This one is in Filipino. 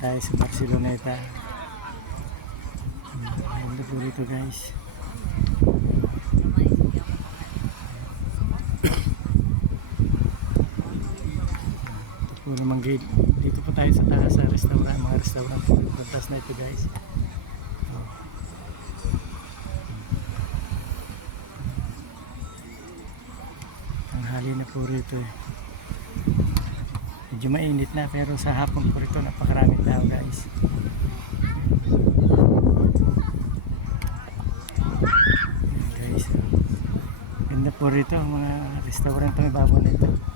tayo sa Barceloneta. Ganda po rito guys. Ito po namang gate. Dito po tayo sa taas sa restaurant. Mga restaurant po. Pantas na ito guys. Tanghali na po rito eh. Medyo mainit na pero sa hapon po rito napakaraming tao guys. Guys, ganda po rito mga restaurant na bago nito.